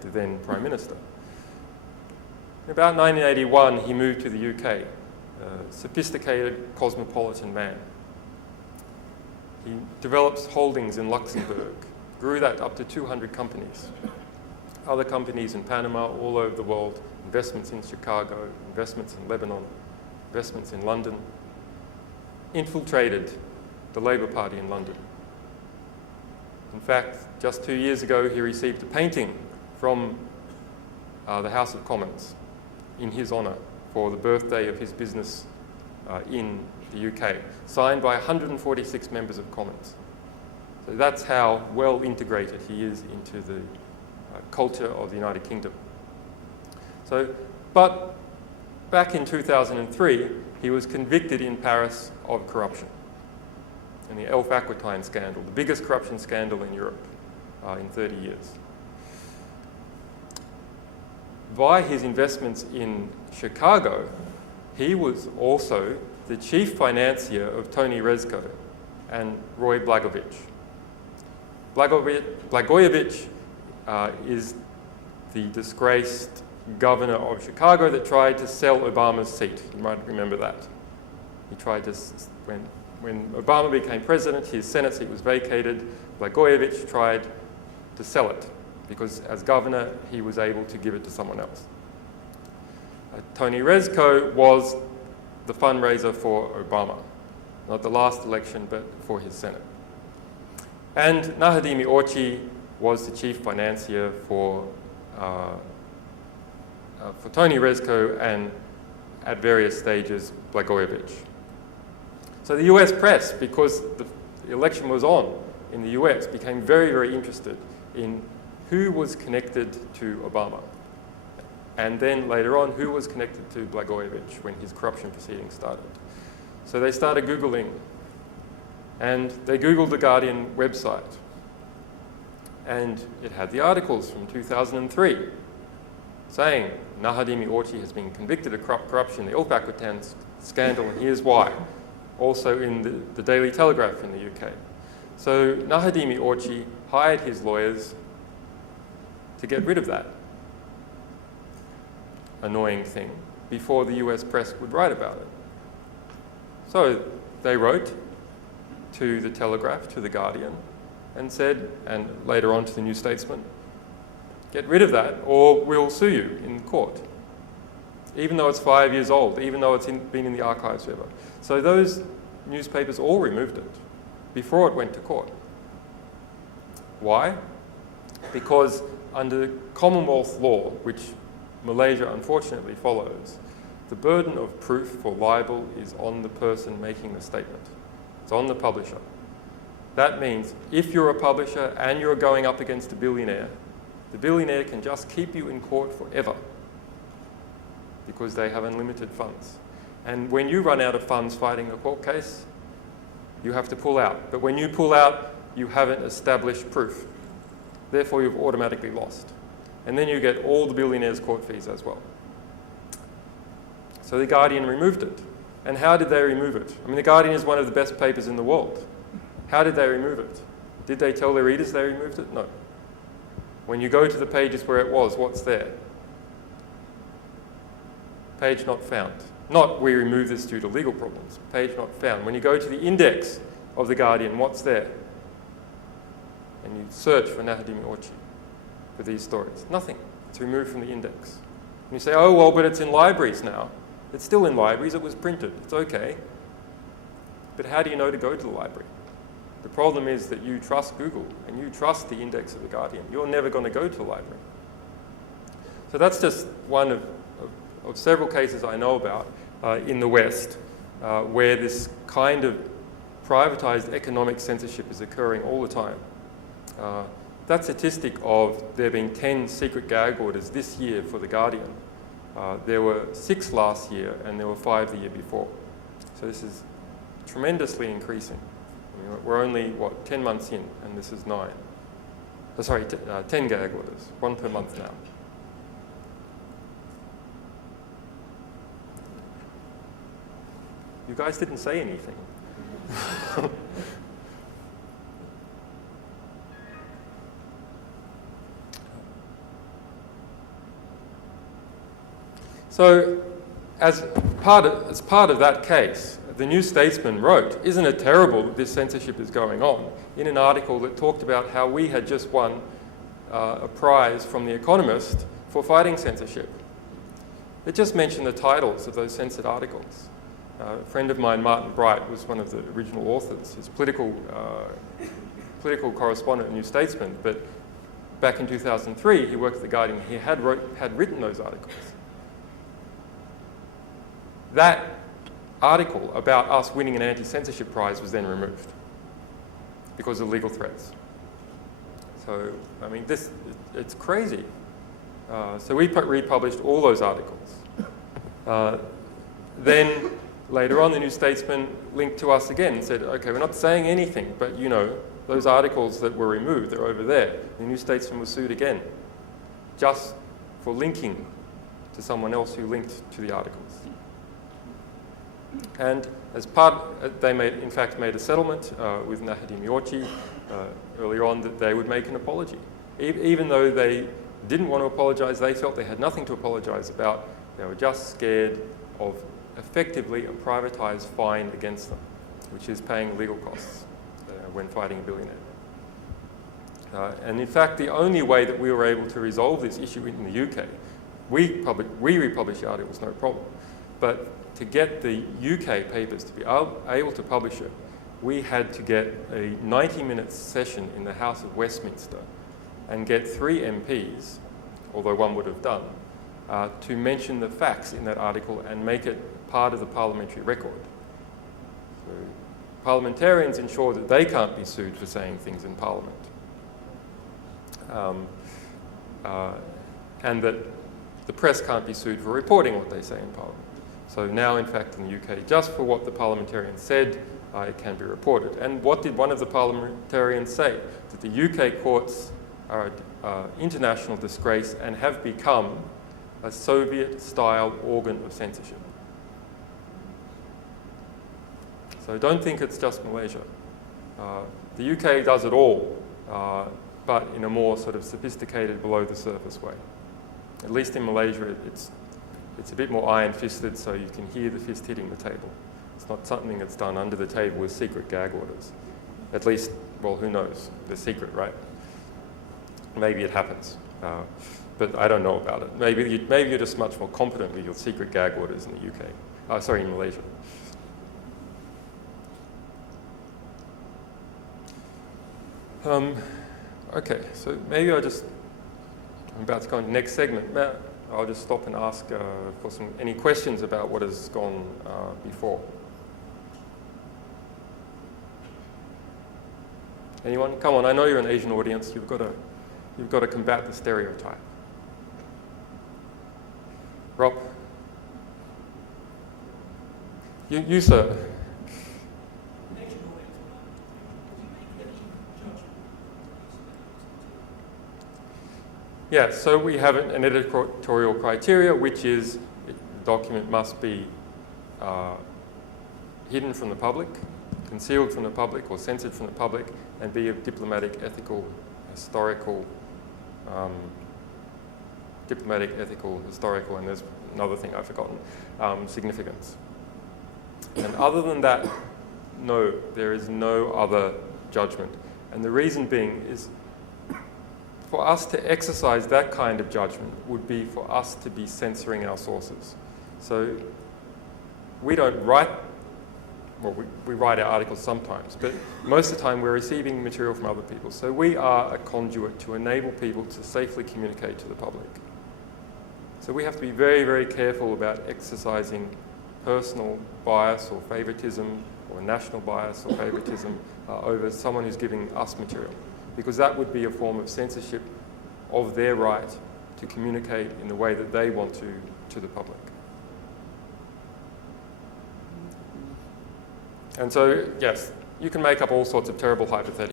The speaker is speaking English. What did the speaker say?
the then Prime Minister. In about 1981, he moved to the UK, a sophisticated cosmopolitan man. He developed holdings in Luxembourg, grew that up to 200 companies. Other companies in Panama, all over the world, investments in Chicago, investments in Lebanon, investments in London, infiltrated the Labour Party in London. In fact, just 2 years ago, he received a painting from the House of Commons in his honour for the birthday of his business in the UK, signed by 146 members of Commons. So that's how well integrated he is into the culture of the United Kingdom. But back in 2003, he was convicted in Paris of corruption in the Elf Aquitaine scandal, the biggest corruption scandal in Europe in 30 years. By his investments in Chicago, he was also the chief financier of Tony Rezko and Roy Blagojevich. Blagojevich is the disgraced governor of Chicago that tried to sell Obama's seat. You might remember that. He tried to, when Obama became president, his Senate seat was vacated. Blagojevich tried to sell it because as governor, he was able to give it to someone else. Tony Rezko was the fundraiser for Obama, not the last election, but for his Senate. And Nahadimi Orchi was the chief financier for Tony Rezko and at various stages Blagojevich. So the US press, because the election was on in the US, became very, very interested in who was connected to Obama. And then later on, who was connected to Blagojevich when his corruption proceedings started. So they started Googling, and they Googled the Guardian website. And it had the articles from 2003 saying Nahadimi Orchi has been convicted of corruption, the Elf Aquitaine scandal, and here's why. Also in the Daily Telegraph in the UK. So Nahadimi Orchi hired his lawyers to get rid of that annoying thing before the US press would write about it. So they wrote to the Telegraph, to the Guardian, and said, and later on to the New Statesman, get rid of that or we'll sue you in court, even though it's 5 years old, even though it's been in the archives forever. So those newspapers all removed it before it went to court. Why? Because under Commonwealth law, which Malaysia unfortunately follows, the burden of proof for libel is on the person making the statement. It's on the publisher. That means if you're a publisher and you're going up against a billionaire, the billionaire can just keep you in court forever because they have unlimited funds. And when you run out of funds fighting a court case, you have to pull out. But when you pull out, you haven't established proof. Therefore, you've automatically lost. And then you get all the billionaires' court fees as well. So the Guardian removed it. And how did they remove it? I mean, the Guardian is one of the best papers in the world. How did they remove it? Did they tell their readers they removed it? No. When you go to the pages where it was, what's there? Page not found. Not we remove this due to legal problems. Page not found. When you go to the index of the Guardian, what's there? And you search for Nahadimi Orchi for these stories. Nothing. It's removed from the index. And you say, oh, well, but it's in libraries now. It's still in libraries. It was printed. It's okay. But how do you know to go to the library? The problem is that you trust Google and you trust the index of the Guardian. You're never going to go to the library. So that's just one of several cases I know about in the West where this kind of privatized economic censorship is occurring all the time. That statistic of there being 10 secret gag orders this year for The Guardian, there were 6 last year and there were 5 the year before. So this is tremendously increasing. I mean, we're only, 10 months in, and this is 9. 10 gag orders, 1 per month now. You guys didn't say anything. So as part of that case, the New Statesman wrote, "Isn't it terrible that this censorship is going on?" in an article that talked about how we had just won a prize from The Economist for fighting censorship. It just mentioned the titles of those censored articles. A friend of mine, Martin Bright, was one of the original authors. He's political correspondent at New Statesman, but back in 2003, he worked at The Guardian. He had written those articles. That article about us winning an anti-censorship prize was then removed because of legal threats. So, I mean, it's crazy. So we republished all those articles. Then later on, the New Statesman linked to us again and said, okay, we're not saying anything, but you know, those articles that were removed, they're over there. The New Statesman was sued again, just for linking to someone else who linked to the articles. And as part, they in fact made a settlement with Nahidi Miorchi earlier on that they would make an apology. Even though they didn't want to apologize, they felt they had nothing to apologize about. They were just scared of effectively a privatized fine against them, which is paying legal costs when fighting a billionaire. And in fact, the only way that we were able to resolve this issue in the UK, we republished the articles, no problem, but to get the UK papers to be able to publish it, we had to get a 90-minute session in the House of Westminster and get 3 MPs, although one would have done, to mention the facts in that article and make it part of the parliamentary record. So parliamentarians ensure that they can't be sued for saying things in Parliament. And that the press can't be sued for reporting what they say in Parliament. So now, in fact, in the UK, just for what the parliamentarians said, it can be reported. And what did one of the parliamentarians say? That the UK courts are an international disgrace and have become a Soviet-style organ of censorship. So don't think it's just Malaysia. The UK does it all, but in a more sort of sophisticated, below-the-surface way. At least in Malaysia, it's a bit more iron-fisted, so you can hear the fist hitting the table. It's not something that's done under the table with secret gag orders. At least, well, who knows? They're secret, right? Maybe it happens, but I don't know about it. Maybe you're just much more competent with your secret gag orders in the UK. Sorry, in Malaysia. Okay, so maybe I'm about to go on to the next segment. Matt, I'll just stop and ask for any questions about what has gone before. Anyone? Come on, I know you're an Asian audience. You've got to combat the stereotype. Rob? You sir. Yeah, so we have an editorial criteria, which is the document must be hidden from the public, concealed from the public, or censored from the public, and be of diplomatic, ethical, historical, and there's another thing I've forgotten, significance. And other than that, no, there is no other judgment. And the reason being is, for us to exercise that kind of judgment would be for us to be censoring our sources. So we don't write, well, we write our articles sometimes, but most of the time we're receiving material from other people. So we are a conduit to enable people to safely communicate to the public. So we have to be very, very careful about exercising personal bias or favoritism or national bias or favoritism over someone who's giving us material, because that would be a form of censorship of their right to communicate in the way that they want to the public. And so, yes, you can make up all sorts of terrible hypotheticals.